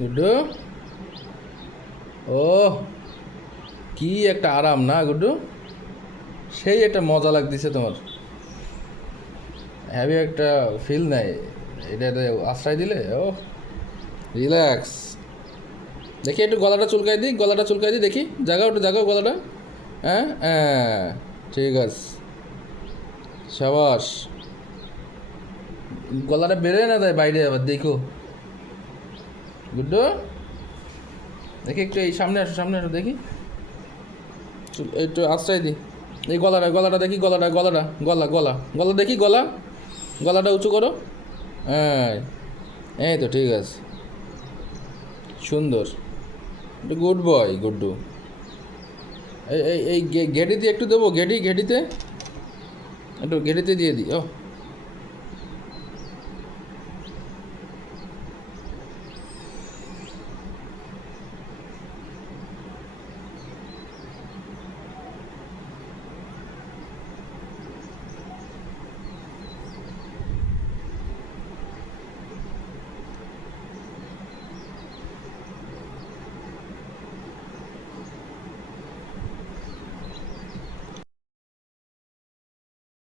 গুড্ডু, ও কি একটা আরাম না গুড্ডু, সেই একটা মজা লাগতেছে তোমার, হ্যাভি একটা ফিল নাই এটাতে আশ্রয় দিলে। ও রিল্যাক্স। দেখি একটু গলাটা চুলকাই দিই, গলাটা চুলকাই দিই, দেখি জাগাও, একটু জাগাও গলাটা। হ্যাঁ হ্যাঁ, ঠিক আছে, সাবাস। গলাটা বেরোয় না তাই বাইরে, আবার দেখো গুড্ডু, দেখি একটু এই সামনে আসো, সামনে আসো দেখি, একটু আশ্রয় দিই। এই গলাটা, গলাটা দেখি, গলাটা, গলাটা, গলা, গলা, গলা দেখি, গলা, গলাটা উঁচু করো। হ্যাঁ, এই তো ঠিক আছে, সুন্দর, গুড বয় গুড্ডু। এই এই এই ঘেঁটি দিয়ে একটু দেবো, ঘেঁটিতে একটু ঘেঁটিতে দিয়ে দিই। ও